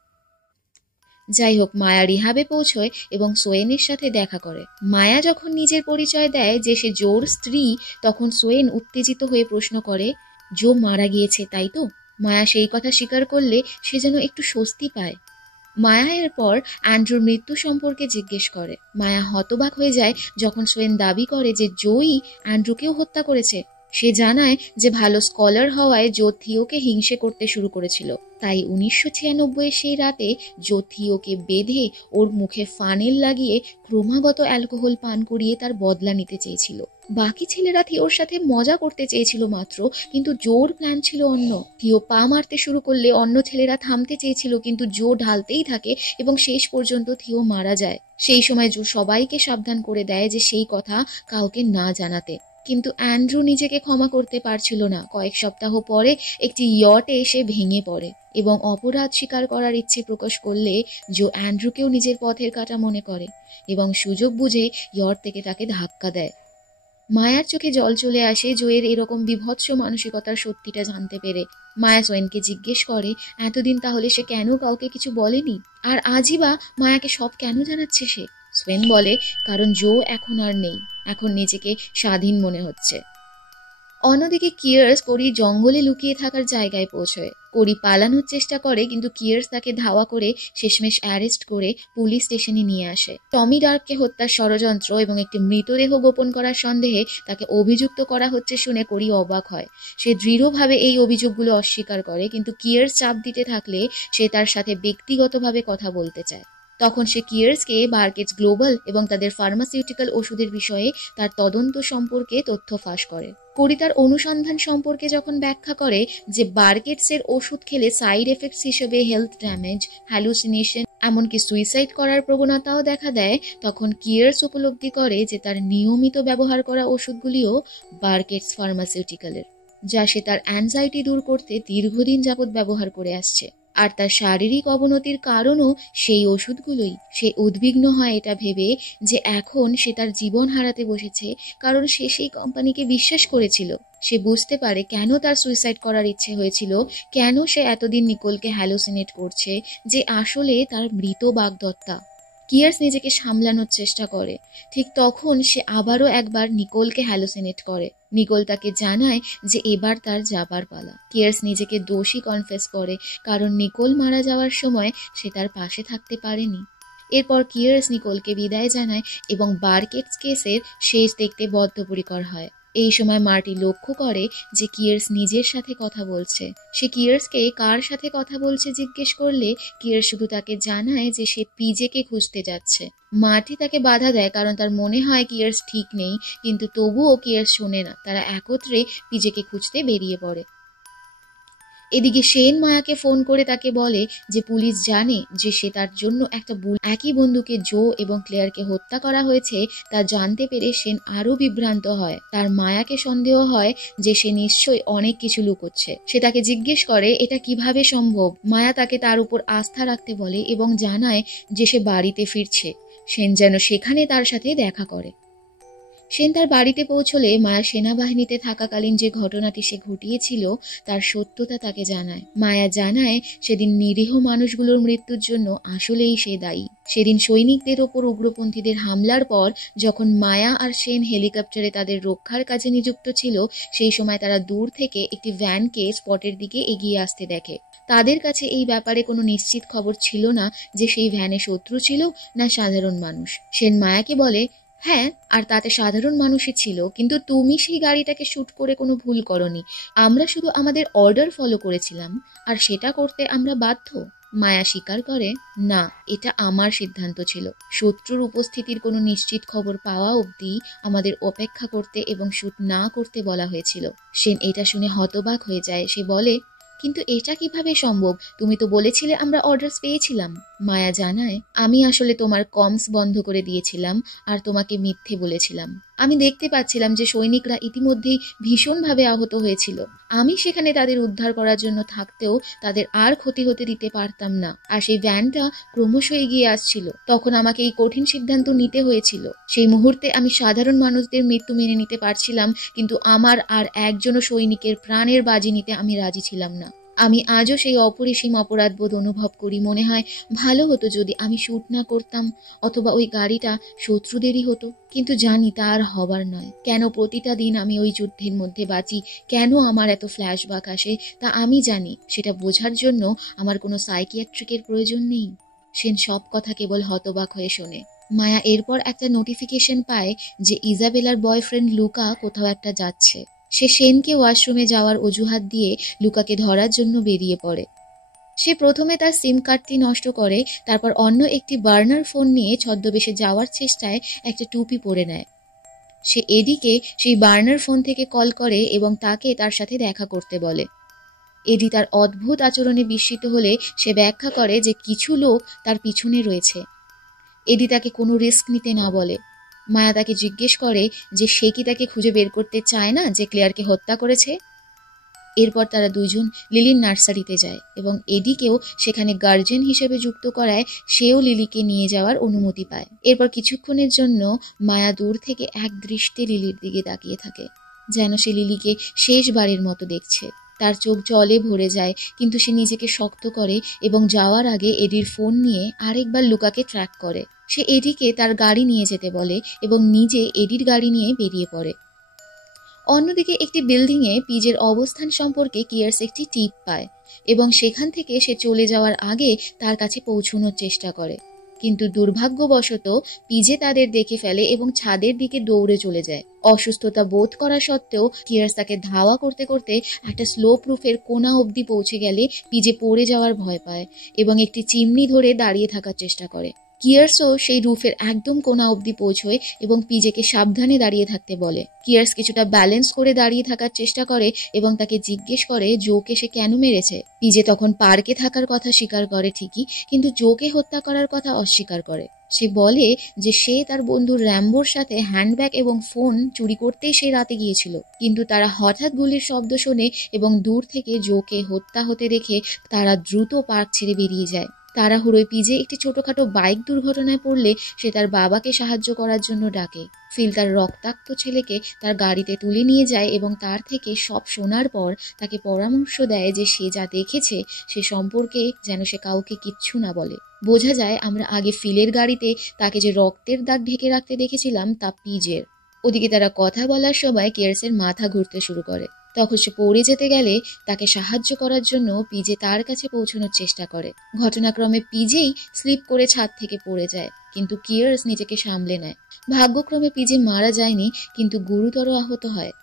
যাই হোক, মায়া রিহাবে পৌঁছয় এবং সোয়েনের সাথে দেখা করে। মায়া যখন নিজের পরিচয় দেয় যে সে জোর স্ত্রী, তখন সোয়েন উত্তেজিত হয়ে প্রশ্ন করে, জো মারা গিয়েছে তাই তো? মায়া সেই কথা স্বীকার করলে সে যেন একটু স্বস্তি পায়। মায়া এরপর অ্যান্ড্রুর মৃত্যু সম্পর্কে জিজ্ঞেস করে। মায়া হতবাক হয়ে যায় যখন সোয়েন দাবি করে যে জোই অ্যান্ড্রুকেও হত্যা করেছে। সে জানায় যে ভালো স্কলার হওয়ায় জো থিওকে হিংসে করতে শুরু করেছিল, তাই 1996 সেই রাতে জো থিওকে বেঁধে ওর মুখে ফানেল লাগিয়ে ক্রমাগত অ্যালকোহল পান করিয়ে তার বদলা নিতে চেয়েছিল। বাকি ছেলেরা থিওর সাথে মজা করতে চেয়েছিল মাত্র, কিন্তু জোর প্ল্যান ছিল অন্য। থিও পা মারতে শুরু করলে অন্য ছেলেরা থামতে চেয়েছিল, কিন্তু জো ঢালতেই থাকে এবং শেষ পর্যন্ত থিও মারা যায়। সেই সময় জো সবাইকে সাবধান করে দেয় যে সেই কথা কাউকে না জানাতে, কিন্তু অ্যান্ড্রু নিজেকে ক্ষমা করতে পারছিল না। কয়েক সপ্তাহ পরে একটি ইয়টে এসে ভেঙে পড়ে এবং অপরাধ স্বীকার করার ইচ্ছে প্রকাশ করলে জো অ্যান্ড্রুকেও নিজের পথের কাঁটা মনে করে এবং সুযোগ বুঝে ইয়ট থেকে তাকে ধাক্কা দেয়। মায়ার চোখে জল চলে আসে জোয়ের এরকম বিভৎস মানসিকতার সত্যিটা জানতে পেরে। মায়া সোয়েনকে জিজ্ঞেস করে এতদিন তাহলে সে কেন কাউকে কিছু বলেনি, আর আজই বা মায়াকে সব কেন জানাচ্ছে সে? সোয়েন বলে কারণ জো এখন আর নেই, এখন নিজেকে স্বাধীন মনে হচ্ছে। অন্যদিকে কিয়ার্স কোরি জঙ্গলে লুকিয়ে থাকার জায়গায় পৌঁছয়। কোরি পালানোর চেষ্টা করে, কিন্তু কিয়ার্স তাকে ধাওয়া করে শেষমেশ অ্যারেস্ট করে পুলিশ স্টেশনে নিয়ে আসে। টমি ডার্ককে হত্যার ষড়যন্ত্র এবং একটি মৃতদেহ গোপন করার সন্দেহে তাকে অভিযুক্ত করা হচ্ছে শুনে কোরি অবাক হয়। সে দৃঢ়ভাবে এই অভিযোগগুলো অস্বীকার করে, কিন্তু কিয়ার্স চাপ দিতে থাকলে সে তার সাথে ব্যক্তিগতভাবে কথা বলতে চায়। তখন সে কিয়ার্সকে বার্কেটস গ্লোবাল এবং তাদের ফার্মাসিউটিক্যাল ওষুধের বিষয়ে তার তদন্ত সম্পর্কে তথ্য ফাঁস করে। কোরি তার অনুসন্ধান সম্পর্কে যখন ব্যাখ্যা করে যে বার্কেটসের ওষুধ খেলে সাইড এফেক্টস হিসেবে হেলথ ড্যামেজ, হ্যালুসিনেশন, এমনকি সুইসাইড করার প্রবণতাও দেখা দেয়, তখন কিয়ার্স উপলব্ধি করে যে তার নিয়মিত ব্যবহার করা ওষুধগুলিও বার্কেটস ফার্মাসিউটিক্যালের। যা সে তার অ্যাংজাইটি দূর করতে দীর্ঘদিন যাবৎ ব্যবহার করে আসছে। আর তার শারীরিক অবনতির কারণও সেই ওষুধগুলোই। সে উদ্বিগ্ন হয় এটা ভেবে যে এখন সে তার জীবন হারাতে বসেছে, কারণ সে সেই কোম্পানিকে বিশ্বাস করেছিল। সে বুঝতে পারে কেন তার সুইসাইড করার ইচ্ছে হয়েছিল, কেন সে এতদিন নিকোলকে হ্যালোসিনেট করছে, যে আসলে তার মৃত বাগদত্তা। কিয়ার্স নিজেকে সামলানোর চেষ্টা করে। ঠিক তখন সে আবারও একবার নিকোলকে হ্যালোসিনেট করে। নিকোল তাকে জানায় যে এবার তার যাবার পালা। কিয়ার্স নিজেকে দোষী কনফেস করে, কারণ নিকোল মারা যাওয়ার সময় সে তার পাশে থাকতে পারেনি। এরপর কিয়ার্স নিকোলকে বিদায় জানায় এবং বার্কেটস কেসের শেষ দেখতে বদ্ধপরিকর হয়। এই সময় মার্টি লক্ষ্য করে যে কিয়ার্স নিজের সাথে কথা বলছে। সে কিয়ার্সকে কার সাথে কথা বলছে জিজ্ঞেস করলে কিয়ার্স শুধু তাকে জানায় যে সে পিজেকে খুঁজতে যাচ্ছে। মার্টি তাকে বাধা দেয়, কারণ তার মনে হয় কিয়ার্স ঠিক নেই, কিন্তু তবুও কিয়ার্স শোনে না। তারা একত্রে পিজেকে খুঁজতে বেরিয়ে পড়ে। এদিকে শেন মায়াকে ফোন করে তাকে বলে যে পুলিশ জানে যে সে তার জন্য একটা একই বন্দুকে জো এবং ক্লেয়ারকে হত্যা করা হয়েছে। তা জানতে পেরে শেন আরো বিভ্রান্ত হয়। তার মায়াকে সন্দেহ হয় যে সে নিশ্চয়ই অনেক কিছু লুকোচ্ছে। সে তাকে জিজ্ঞেস করে এটা কিভাবে সম্ভব। মায়া তাকে তার উপর আস্থা রাখতে বলে এবং জানায় যে সে বাড়িতে ফিরছে। শেন যেন সেখানে তার সাথে দেখা করে। সেন তার বাড়িতে পৌঁছলে মায়া সেনাবাহিনীতে থাকাকালীন যে ঘটনাটি সে ঘটিয়েছিল তার সত্যতা তাকে জানায়। মায়া জানায় সেদিন নিরীহ মানুষগুলোর মৃত্যুর জন্য আসলেই সে দায়ী। সেদিন সৈনিকদের ওপর উগ্রপন্থীদের হামলার পর যখন মায়া আর সেন হেলিকপ্টারে তাদের রক্ষার কাজে নিযুক্ত ছিল, সেই সময় তারা দূর থেকে একটি ভ্যানকে স্পটের দিকে এগিয়ে আসতে দেখে। তাদের কাছে এই ব্যাপারে কোনো নিশ্চিত খবর ছিল না যে সেই ভ্যানে শত্রু ছিল না সাধারণ মানুষ। সেন মায়াকে বলে, হ্যাঁ, আর তাতে সাধারণ মানুষই ছিল, কিন্তু তুমি সেই গাড়িটাকে শুট করে কোনো ভুল করনি। আমরা শুধু আমাদের অর্ডার ফলো করেছিলাম, আর সেটা করতে আমরা বাধ্য। মায়া স্বীকার করে, না, এটা আমার সিদ্ধান্ত ছিল। শত্রুর উপস্থিতির কোনো নিশ্চিত খবর পাওয়া অবধি আমাদের অপেক্ষা করতে এবং শুট না করতে বলা হয়েছিল। সেন এটা শুনে হতবাক হয়ে যায়। সে বলে, কিন্তু এটা কিভাবে সম্ভব? তুমি তো বলেছিলে আমরা অর্ডারস পেয়েছিলাম। মায়া জানায়, আমি আসলে তোমার কমস বন্ধ করে দিয়েছিলাম আর তোমাকে মিথ্যে বলেছিলাম। আমি দেখতে পাচ্ছিলাম যে সৈনিকরা ইতিমধ্যেই ভীষণভাবে আহত হয়েছিল। আমি সেখানে তাদের উদ্ধার করার জন্য থাকতেও তাদের আর ক্ষতি হতে দিতে পারতাম না। আর সেই ভ্যানটা ক্রমশ এগিয়ে আসছিল। তখন আমাকে এই কঠিন সিদ্ধান্ত নিতে হয়েছিল। সেই মুহূর্তে আমি সাধারণ মানুষদের মৃত্যু মেনে নিতে পারছিলাম, কিন্তু আমার আর একজনও সৈনিকের প্রাণের বাজি নিতে আমি রাজি ছিলাম না। আমি আজও সেই অপরিসীম অপরাধবোধ অনুভব করি। মনে হয় ভালো হতো যদি আমি শুট না করতাম, অথবা ওই গাড়িটা শত্রুদেরই হতো। কিন্তু জানি তা আর হবার নয়। কেন প্রতিটা দিন আমি ওই যুদ্ধের মধ্যে বাঁচি, কেন আমার এত ফ্ল্যাশব্যাক আসে, তা আমি জানি। সেটা বোঝার জন্য আমার কোনো সাইকিয়াট্রিকের প্রয়োজন নেই। সেন সব কথা কেবল হতবাক হয়ে শোনে। মায়া এরপর একটা নোটিফিকেশন পায় যে ইজাবেলার বয়ফ্রেন্ড লুকা কোথাও একটা যাচ্ছে। সে সেনকে ওয়াশরুমে যাওয়ার অজুহাত দিয়ে লুকাকে ধরার জন্য বেরিয়ে পড়ে। সে প্রথমে তার সিম কার্ডটি নষ্ট করে, তারপর অন্য একটি বার্নার ফোন নিয়ে ছদ্মবেশে যাওয়ার চেষ্টায় একটা টুপি পরে নেয়। সে এডিকে সেই বার্নার ফোন থেকে কল করে এবং তাকে তার সাথে দেখা করতে বলে। এডি তার অদ্ভুত আচরণে বিস্মিত হলে সে ব্যাখ্যা করে যে কিছু লোক তার পিছনে রয়েছে। এডি তাকে কোনো রিস্ক নিতে না বলে। মায়া তাকে জিজ্ঞেস করে যে সে কি তাকে খুঁজে বের করতে চায় না যে ক্লেয়ারকে হত্যা করেছে। এরপর তারা দুজন লিলির নার্সারিতে যায় এবং এডিকেও সেখানে গার্জেন হিসেবে যুক্ত করায় সেও লিলিকে নিয়ে যাওয়ার অনুমতি পায়। এরপর কিছুক্ষণের জন্য মায়া দূর থেকে এক দৃষ্টে লিলির দিকে তাকিয়ে থাকে, যেন সে লিলিকে শেষবারের মতো দেখছে। তার চোখ জলে ভরে যায়, কিন্তু সে নিজেকে শক্ত করে এবং যাওয়ার আগে এডির ফোন নিয়ে আরেকবার লুকাকে ট্র্যাক করে। সে এডিকে তার গাড়ি নিয়ে যেতে বলে এবং নিজে এডির গাড়ি নিয়ে বেরিয়ে পড়ে। অন্যদিকে একটি বিল্ডিংয়ে পিজের অবস্থান সম্পর্কে কিয়ার্স একটি টিপ পায় এবং সেখান থেকে সে চলে যাওয়ার আগে তার কাছে পৌঁছানোর চেষ্টা করে। কিন্তু দুর্ভাগ্যবশত পিজে তাদের দেখে ফেলে এবং ছাদের দিকে দৌড়ে চলে যায়। অসুস্থতা বোধ করা সত্ত্বেও কিয়ার্স তাকে ধাওয়া করতে করতে একটা স্লো প্রুফের কোণা অবধি পৌঁছে গেলে পিজে পড়ে যাওয়ার ভয় পায় এবং একটি চিমনি ধরে দাঁড়িয়ে থাকার চেষ্টা করে। কিয়ার্সও সেই রুফের একদম কোণা অবধি পৌঁছয় এবং পিজেকে সাবধানে দাঁড়িয়ে থাকতে বলে। কিয়ার্স কিছুটা ব্যালেন্স করে দাঁড়িয়ে থাকার চেষ্টা করে এবং তাকে জিজ্ঞেস করে জোকে সে কেন মেরেছে। পিজে তখন পার্কে থাকার কথা স্বীকার করে ঠিকই, কিন্তু জোকে হত্যা করার কথা অস্বীকার করে। সে বলে যে সে তার বন্ধু র্যাম্বোর সাথে হ্যান্ডব্যাগ এবং ফোন চুরি করতেই সে রাতে গিয়েছিল, কিন্তু তারা হঠাৎ গুলির শব্দ শোনে এবং দূর থেকে জোকে হত্যা হতে দেখে তারা দ্রুত পার্ক ছেড়ে বেরিয়ে যায়। তাড়াহুড়োয় পিজে একটি ছোটখাটো বাইক দুর্ঘটনায় পড়লে সে তার বাবাকে সাহায্য করার জন্য ডাকে। ফিল তার রক্তাক্ত ছেলেকে তার গাড়িতে তুলে নিয়ে যায় এবং তার থেকে সব শোনার পর তাকে পরামর্শ দেয় যে সে যা দেখেছে সে সম্পর্কে যেন সে কাউকে কিচ্ছু না বলে। বোঝা যায় আমরা আগে ফিলের গাড়িতে তাকে যে রক্তের দাগ ঢেকে রাখতে দেখেছিলাম তা পিজের। ওদিকে তারা কথা বলার সময় কেয়ার্সের মাথা ঘুরতে শুরু করে। তখন সে পড়ে যেতে গেলে তাকে সাহায্য করার জন্য পিজে তার কাছে পৌঁছানোর চেষ্টা করে। ঘটনাক্রমে পিজেই স্লিপ করে ছাদ থেকে পড়ে যায়, কিন্তু কিয়ার্স নিজেকে সামলে নেয়। ভাগ্যক্রমে পিজে মারা যায়নি, কিন্তু গুরুতর আহত হয়।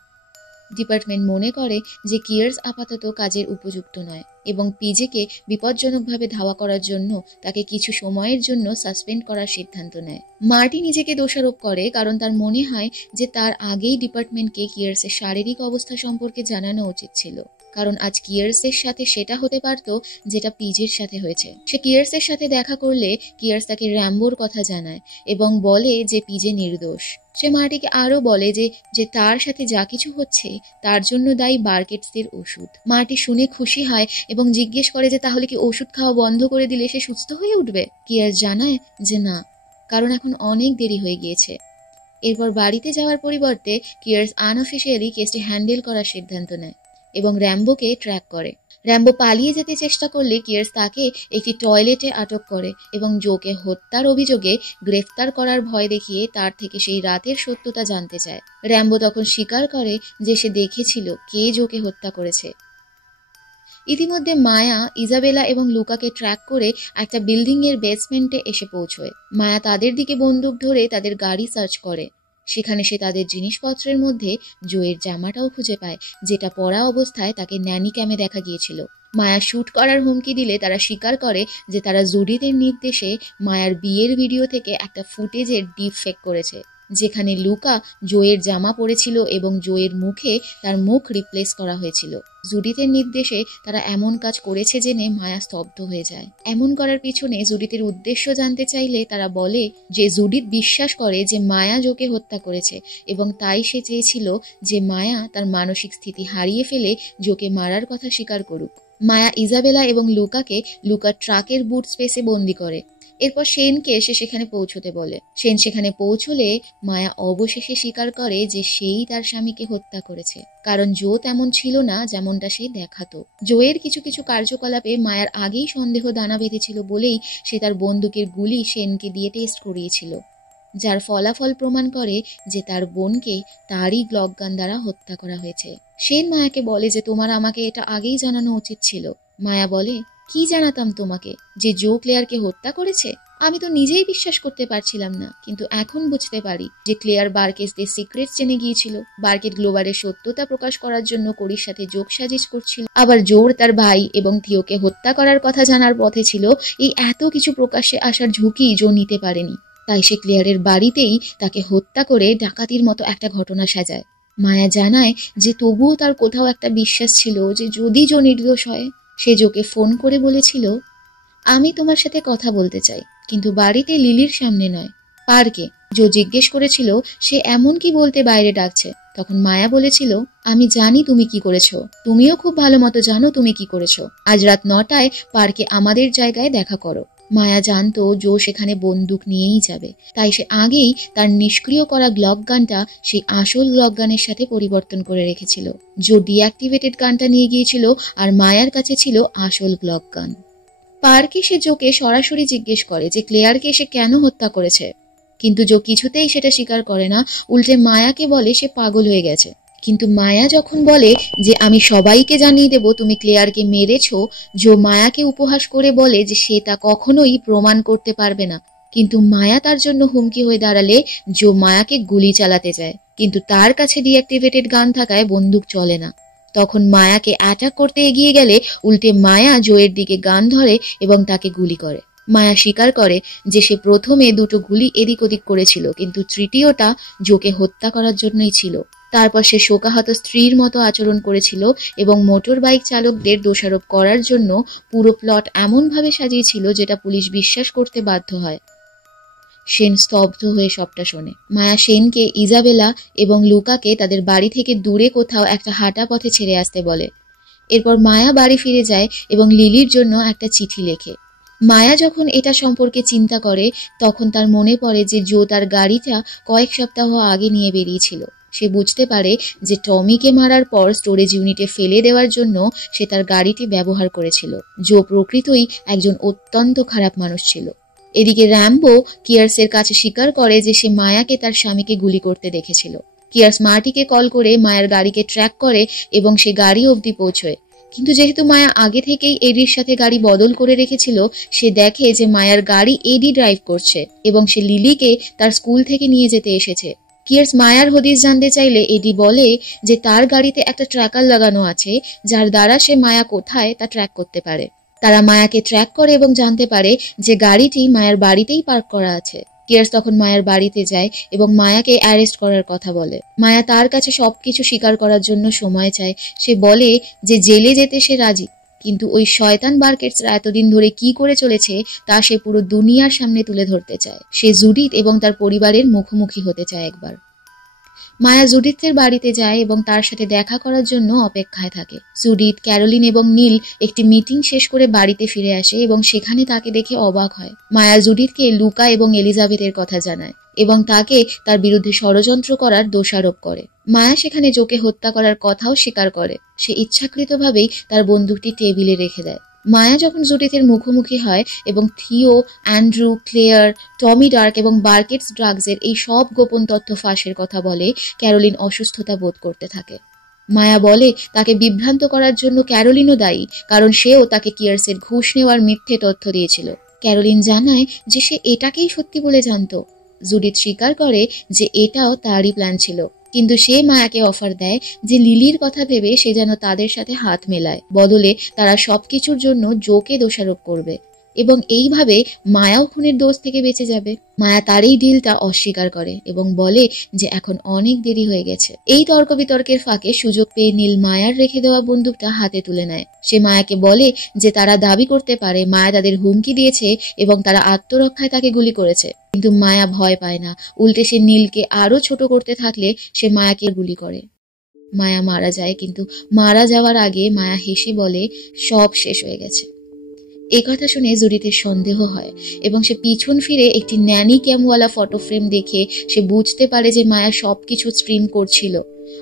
ডিপার্টমেন্ট মনে করে যে কিয়ার্স আপাতত কাজের উপযুক্ত নয় এবং পিজেকে বিপজ্জনকভাবে ধাওয়া করার জন্য তাকে কিছু সময়ের জন্য সাসপেন্ড করার সিদ্ধান্ত নেয়। মার্টি নিজেকে দোষারোপ করে কারণ তার মনে হয় যে তার আগেই ডিপার্টমেন্টকে কিয়ার্সের শারীরিক অবস্থা সম্পর্কে জানানো উচিত ছিল, কারণ আজ কিয়ার্সের সাথে সেটা হতে পারত যেটা পিজের সাথে হয়েছে। সে কিয়ার্সের সাথে দেখা করলে কিয়ার্স তাকে র্যাম্বোর কথা জানায় এবং বলে যে পিজে নির্দোষ। সে মার্টিকে আরও বলে যে তার সাথে যা কিছু হচ্ছে তার জন্য দায়ী বার্কেটসের ওষুধ। মার্টি শুনে খুশি হয় এবং জিজ্ঞেস করে যে তাহলে কি ওষুধ খাওয়া বন্ধ করে দিলে সে সুস্থ হয়ে উঠবে। কিয়ার্স জানায় যে না, কারণ এখন অনেক দেরি হয়ে গিয়েছে। এরপর বাড়িতে যাওয়ার পরিবর্তে কিয়ার্স আনঅফিসিয়ালি কেসটি হ্যান্ডেল করার সিদ্ধান্ত নেয় এবং র্যাম্বোকে ট্র্যাক করে। র্যাম্বো পালিয়ে যেতে চেষ্টা করলে কিয়ার্স তাকে একটি টয়লেটে আটক করে এবং জোকে হত্যার অভিযোগে গ্রেফতার করার ভয় দেখিয়ে তার থেকে সেই রাতের সত্যতা জানতে চায়। র্যাম্বো তখন স্বীকার করে যে সে দেখেছিল কে জোকে হত্যা করেছে। ইতিমধ্যে মায়া, ইজাবেলা এবং লুকাকে ট্র্যাক করে একটা বিল্ডিংয়ের বেসমেন্টে এসে পৌঁছয়। মায়া তাদের দিকে বন্দুক ধরে তাদের গাড়ি সার্চ করে। সেখানে সে তাদের জিনিসপত্রের মধ্যে জোয়ের জামাটাও খুঁজে পায়, যেটা পরা অবস্থায় তাকে ন্যানি ক্যামে দেখা গিয়েছিল। মায়া শ্যুট করার হুমকি দিলে তারা স্বীকার করে যে তারা জুডিথের নির্দেশে মায়ার বিয়ের ভিডিও থেকে একটা ফুটেজের ডিপ ফেক করেছে, যেখানে লুকা জোয়ের জামা পরেছিল এবং জোয়ের মুখে তার মুখ রিপ্লেস করা হয়েছিল। জুডিথের নির্দেশে তারা এমন কাজ করেছে জেনে মায়া স্তব্ধ হয়ে যায়। এমন করার পিছনে জুডিথের উদ্দেশ্য জানতে চাইলে তারা বলে যে জুডিথ বিশ্বাস করে যে মায়া জোকে হত্যা করেছে এবং তাই সে চেয়েছিল যে মায়া তার মানসিক স্থিতি হারিয়ে ফেলে জোকে মারার কথা স্বীকার করুক। মায়া ইজাবেলা এবং লুকাকে লুকার ট্রাকের বুট স্পেসে বন্দি করে। এরপর শেনকে সে সেখানে পৌঁছতে বলে। শেন সেখানে পৌঁছলে মায়া অবশেষে স্বীকার করে যে সেই তার স্বামীকে হত্যা করেছে, কারণ জো তেমন ছিল না যেমনটা সে দেখাতো। জোয়ের কিছু কিছু কার্যকলাপে মায়ার আগেই সন্দেহ দানা বেঁধেছিল বলেই সে তার বন্দুকের গুলি শেনকে দিয়ে টেস্ট করিয়েছিল, যার ফলাফল প্রমাণ করে যে তার বোনকে তারই গ্লক গান দ্বারা হত্যা করা হয়েছে। শেন মায়াকে বলে যে তোমার আমাকে এটা আগেই জানানো উচিত ছিল। মায়া বলে, কি জানাতাম তোমাকে যে জো ক্লেয়ারকে হত্যা করেছে? আমি তো নিজেই বিশ্বাস করতে পারছিলাম না, কিন্তু এখন বুঝতে পারি যে ক্লেয়ার বার্কেসদের সিক্রেট জেনে গিয়েছিল। বার্কেট গ্লোবারের সত্যতা প্রকাশ করার জন্য কোরির সাথে যোগ সাজিশ করছিল, আবার জোর তার ভাই এবং থিওকে হত্যা করার কথা জানার পথে ছিল। এই এত কিছু প্রকাশ্যে আসার ঝুঁকি জো নিতে পারেনি, তাই সে ক্লেয়ারের বাড়িতেই তাকে হত্যা করে ডাকাতির মতো একটা ঘটনা সাজায়। মায়া জানায় যে তবুও তার কোথাও একটা বিশ্বাস ছিল যে যদি জো নির্দোষ হয়। সে জোকে ফোন করে বলেছিল, আমি তোমার সাথে কথা বলতে চাই, কিন্তু বাড়িতে লিলির সামনে নয়, পার্কে। জো জিজ্ঞেস করেছিল সে এমন কি বলতে বাইরে ডাকছে। তখন মায়া বলেছিল, আমি জানি তুমি কি করেছো, তুমিও খুব ভালো মতো জানো তুমি কি করেছো। আজ রাত 9টায় পার্কে আমাদের জায়গায় দেখা করো। মায়া জানতো জো সেখানে বন্দুক নিয়েই যাবে, তাই সে আগেই তার নিষ্ক্রিয় করা গ্লক গানটা সেই আসল গ্লক গানের সাথে পরিবর্তন করে রেখেছিল। জো ডিঅ্যাক্টিভেটেড গানটা নিয়ে গিয়েছিল আর মায়ার কাছে ছিল আসল গ্লক গান। পার্কে সে জোকে সরাসরি জিজ্ঞেস করে যে ক্লেয়ারকে সে কেন হত্যা করেছে, কিন্তু জো কিছুতেই সেটা স্বীকার করে না। উল্টে মায়াকে বলে সে পাগল হয়ে গেছে। কিন্তু মায়া যখন বলে যে আমি সবাইকে জানিয়ে দেব তুমি ক্লেয়ারকে মেরেছো, জো মায়াকে উপহাস করে বলে যে সে তা কখনোই প্রমাণ করতে পারবে না। কিন্তু মায়া তার জন্য হুমকি হয়ে দাঁড়ালে জো মায়াকে গুলি চালাতে যায়, কিন্তু তার কাছে ডিঅ্যাক্টিভেটেড গান থাকায় বন্দুক চলে না। তখন মায়াকে অ্যাটাক করতে এগিয়ে গেলে উল্টে মায়া জোয়ের দিকে গান ধরে এবং তাকে গুলি করে। মায়া স্বীকার করে যে সে প্রথমে 2টো গুলি এদিক ওদিক করেছিল, কিন্তু তৃতীয়টা জোকে হত্যা করার জন্যই ছিল। তারপর সে শোকাহত স্ত্রীর মতো আচরণ করেছিল এবং মোটর বাইক চালকদের দোষারোপ করার জন্য পুরো প্লট এমনভাবে সাজিয়েছিল যেটা পুলিশ বিশ্বাস করতে বাধ্য হয়। সেন স্তব্ধ হয়ে সবটা শোনে। মায়া সেনকে, ইজাবেলা এবং লুকাকে তাদের বাড়ি থেকে দূরে কোথাও একটা হাঁটা পথে ছেড়ে আসতে বলে। এরপর মায়া বাড়ি ফিরে যায় এবং লিলির জন্য একটা চিঠি লেখে। মায়া যখন এটা সম্পর্কে চিন্তা করে তখন তার মনে পড়ে যে জো তার গাড়িটা কয়েক সপ্তাহ আগে নিয়ে বেরিয়েছিল। সে বুঝতে পারে যে টমিকে মারার পর স্টোরেজ ইউনিটে ফেলে দেওয়ার জন্য সে তার গাড়িটি ব্যবহার করেছিল। জো প্রকৃতই একজন অত্যন্ত খারাপ মানুষ ছিল। এদিকে র্যাম্বো কিয়ার্সের কাছে স্বীকার করে যে সে মায়াকে তার স্বামীকে গুলি করতে দেখেছিল। কিয়ার্স মার্টিকে কল করে মায়ার গাড়িকে ট্র্যাক করে এবং সে গাড়ি অবধি পৌঁছয়। কিন্তু যেহেতু মায়া আগে থেকেই এডির সাথে গাড়ি বদল করে রেখেছিল, সে দেখে যে মায়ার গাড়ি এডি ড্রাইভ করছে এবং সে লিলিকে তার স্কুল থেকে নিয়ে যেতে এসেছে। কিয়ার্স মায়ার হদিস জানতে চাইলে এডি বলে যে তার গাড়িতে একটা ট্র্যাকার লাগানো আছে যার দ্বারা সে মায়া কোথায় তা ট্র্যাক করতে পারে। তারা মায়াকে ট্র্যাক করে এবং জানতে পারে যে গাড়িটি মায়ার বাড়িতেই পার্ক করা আছে। কিয়ার্স তখন মায়ার বাড়িতে যায় এবং মায়াকে অ্যারেস্ট করার কথা বলে। মায়া তার কাছে সবকিছু স্বীকার করার জন্য সময় চায়। সে বলে যে জেলে যেতে সে রাজি, কিন্তু ওই শয়তান বার্কেটসরা এতদিন ধরে কি করে চলেছে তা সে পুরো দুনিয়ার সামনে তুলে ধরতে চায়। সে জুডিথ এবং তার পরিবারের মুখোমুখি হতে চায় একবার। মায়া জুডিথের বাড়িতে যায় এবং তার সাথে দেখা করার জন্য অপেক্ষায় থাকে। জুডিথ, ক্যারোলিন এবং নীল একটি মিটিং শেষ করে বাড়িতে ফিরে আসে এবং সেখানে তাকে দেখে অবাক হয়। মায়া জুডিথকে লুকা এবং এলিজাবেথের কথা জানায় এবং তাকে তার বিরুদ্ধে ষড়যন্ত্র করার দোষারোপ করে। মায়া সেখানে জোকে হত্যা করার কথাও স্বীকার করে। সে ইচ্ছাকৃতভাবেই তার বন্দুকটি টেবিলে রেখে দেয়। মায়া যখন জুডিথের মুখোমুখি হয় এবং থিও, অ্যান্ড্রু, ক্লেয়ার, টমি ডার্ক এবং বার্কেটস ড্রাগসের এই সব গোপন তথ্য ফাঁসের কথা বলে, ক্যারোলিন অসুস্থতা বোধ করতে থাকে। মায়া বলে তাকে বিভ্রান্ত করার জন্য ক্যারোলিনও দায়ী, কারণ সেও তাকে কিয়ার্সের ঘুষ নেওয়ার মিথ্যে তথ্য দিয়েছিল। ক্যারোলিন জানায় যে সে এটাকেই সত্যি বলে জানত। জুডিথ স্বীকার করে যে এটাও তারই প্ল্যান ছিল, কিন্তু সে মায়াকে অফার দেয় যে লিলির কথা ভেবে সে যেন তাদের সাথে হাত মেলায়, বদলে তারা সবকিছুর জন্য জোকে দোষারোপ করবে এবং এইভাবে মায়াও খুনের দোষ থেকে বেঁচে যাবে। মায়া তার এই ডিলটা অস্বীকার করে এবং বলে যে এখন অনেক দেরি হয়ে গেছে। এই তর্ক বিতর্কের ফাঁকে সুযোগ পেয়ে নীল মায়ার রেখে দেওয়া বন্দুকটা হাতে তুলে নেয়। সে মায়াকে বলে যে তারা দাবি করতে পারে মায়া তাদের হুমকি দিয়েছে এবং তারা আত্মরক্ষায় তাকে গুলি করেছে, কিন্তু মায়া ভয় পায় না। উল্টে সে নীলকে আরো ছোট করতে থাকলে সে মায়াকে গুলি করে। মায়া মারা যায়, কিন্তু মারা যাওয়ার আগে মায়া হেসে বলে সব শেষ হয়ে গেছে। এই কথা শুনে জুডিথের সন্দেহ হয় এবং সে পিছন ফিরে একটি ন্যানি ক্যামওয়ালা ফটো ফ্রেম দেখে সে বুঝতে পারে যে মায়া সবকিছু স্ট্রিম করছিল।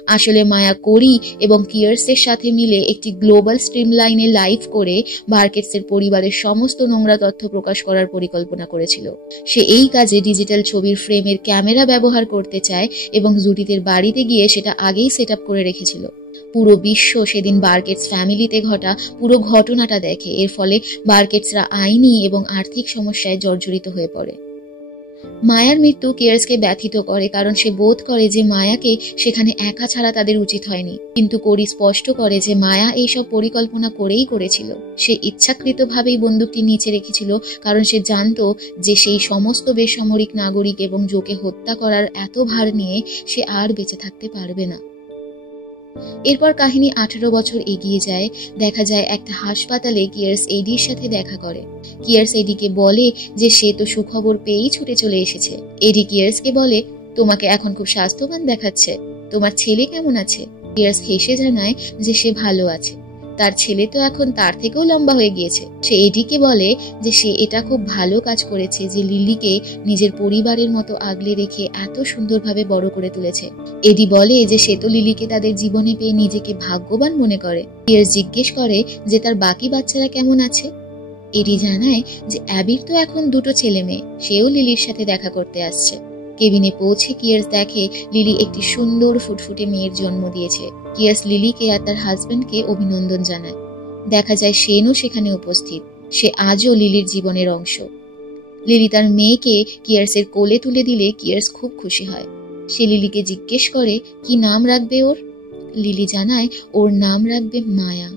আসলে মায়া কোরি এবং কিয়ার্সের সাথে মিলে একটি গ্লোবাল স্ট্রিম লাইনে লাইভ করে বার্কেটসের পরিবারের সমস্ত নোংরা তথ্য প্রকাশ করার পরিকল্পনা করেছিল। সে এই কাজে ডিজিটাল ছবির ফ্রেমের ক্যামেরা ব্যবহার করতে চায় এবং জুডিথের বাড়িতে গিয়ে সেটা আগেই সেট আপ করে রেখেছিল। পুরো বিশ্ব সেদিন বার্কেটস ফ্যামিলিতে ঘটা পুরো ঘটনাটা দেখে। এর ফলে বার্কেটসরা আইনি এবং আর্থিক সমস্যায় জর্জরিত হয়ে পড়ে। মায়ার মৃত্যু কিয়ার্সকে ব্যথিত করে, কারণ সে বোধ করে যে মায়াকে সেখানে একা ছাড়া তাদের উচিত হয়নি। কিন্তু কোরি স্পষ্ট করে যে মায়া এইসব পরিকল্পনা করেই করেছিল। সে ইচ্ছাকৃতভাবেই বন্দুকটি নিচে রেখেছিল, কারণ সে জানতো যে সেই সমস্ত বেসামরিক নাগরিক এবং জোকে হত্যা করার এত ভার নিয়ে সে আর বেঁচে থাকতে পারবে না। এরপর কাহিনী 18 বছর এগিয়ে যায়। দেখা যায় একটা হাসপাতালে কিয়ার্স এডির সাথে দেখা করে। কিয়ার্স এডিকে বলে যে সে তো সুখবর পেয়েই ছুটে চলে এসেছে। এডি কিয়ার্সকে বলে তোমাকে এখন খুব স্বাস্থ্যবান দেখাচ্ছে, তোমার ছেলে কেমন আছে? কিয়ার্স হেসে জানায় যে সে ভালো আছে, তার ছেলে তো এখন তার থেকেও লম্বা হয়ে গিয়েছে। সে এডিকে বলে যে সে এটা খুব ভালো কাজ করেছে যে লিলিকে নিজের পরিবারের মতো আগলে রেখে এত সুন্দরভাবে বড় করে তুলেছে। এডি বলে যে সে তো লিলিকে তাদের জীবনে পেয়ে নিজেকে ভাগ্যবান মনে করে। কিয়ার্স জিজ্ঞেস করে যে তার বাকি বাচ্চারা কেমন আছে। এডি জানায় যে অ্যাবির তো এখন 2 ছেলে মেয়ে, সেও লিলির সাথে দেখা করতে আসছে। কেবিনে পৌঁছে কিয়ার্স দেখে লিলি একটি সুন্দর ফুটফুটে মেয়ের জন্ম দিয়েছে। কিয়ার্স লিলিকে আর তার হাজবেন্ডকে অভিনন্দন জানায়। দেখা যায় সেনও সেখানে উপস্থিত। সে আজও লিলির জীবনের অংশ। লিলি তার মেয়েকে কিয়ার্সের কোলে তুলে দিলে কিয়ার্স খুব খুশি হয়। সে লিলিকে জিজ্ঞেস করে কি নাম রাখবে ওর। লিলি জানায় ওর নাম রাখবে মায়া।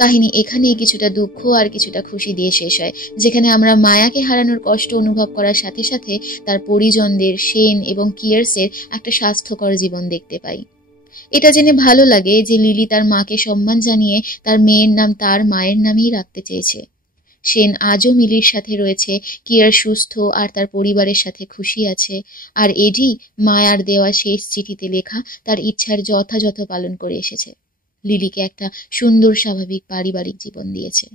কাহিনী এখানেই কিছুটা দুঃখ আর কিছুটা খুশি দিয়ে শেষ হয়, যেখানে আমরা মায়াকে হারানোর কষ্ট অনুভব করার সাথে সাথে তার পরিজনদের, সেন এবং কিয়ার্সের একটা স্বাস্থ্যকর জীবন দেখতে পাই। এটা জেনে ভালো লাগে যে লিলি তার মাকে সম্মান জানিয়ে তার মেয়ের নাম তার মায়ের নামেই রাখতে চেয়েছে। সেন আজও মিলির সাথে রয়েছে, কিয়ার সুস্থ আর তার পরিবারের সাথে খুশি আছে, আর এডি মায়ার দেওয়া শেষ চিঠিতে লেখা তার ইচ্ছার যথাযথ পালন করে এসেছে। লিলিকে একটা সুন্দর স্বাভাবিক পারিবারিক জীবন দিয়েছে।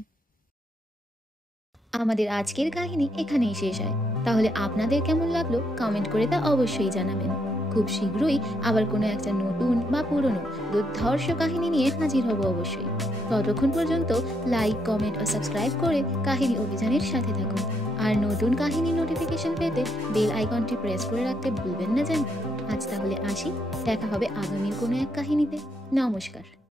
আমাদের আজকের কাহিনী এখানেই শেষ হয়। তাহলে আপনাদের কেমন লাগলো কমেন্ট করে তা অবশ্যই জানাবেন। খুব শীঘ্রই আবার কোনো একটা নতুন বা পুরনো দুর্ধর্ষ কাহিনী নিয়ে হাজির হব অবশ্যই। ততক্ষণ পর্যন্ত লাইক, কমেন্ট ও সাবস্ক্রাইব করে কাহিনী অভিযানের সাথে থাকুন। আর নতুন কাহিনীর নোটিফিকেশন পেতে বেল আইকনটি প্রেস করে রাখতে ভুলবেন না যেন। আজ তাহলে আসি, দেখা হবে আগামীর কোনো এক কাহিনীতে। নমস্কার।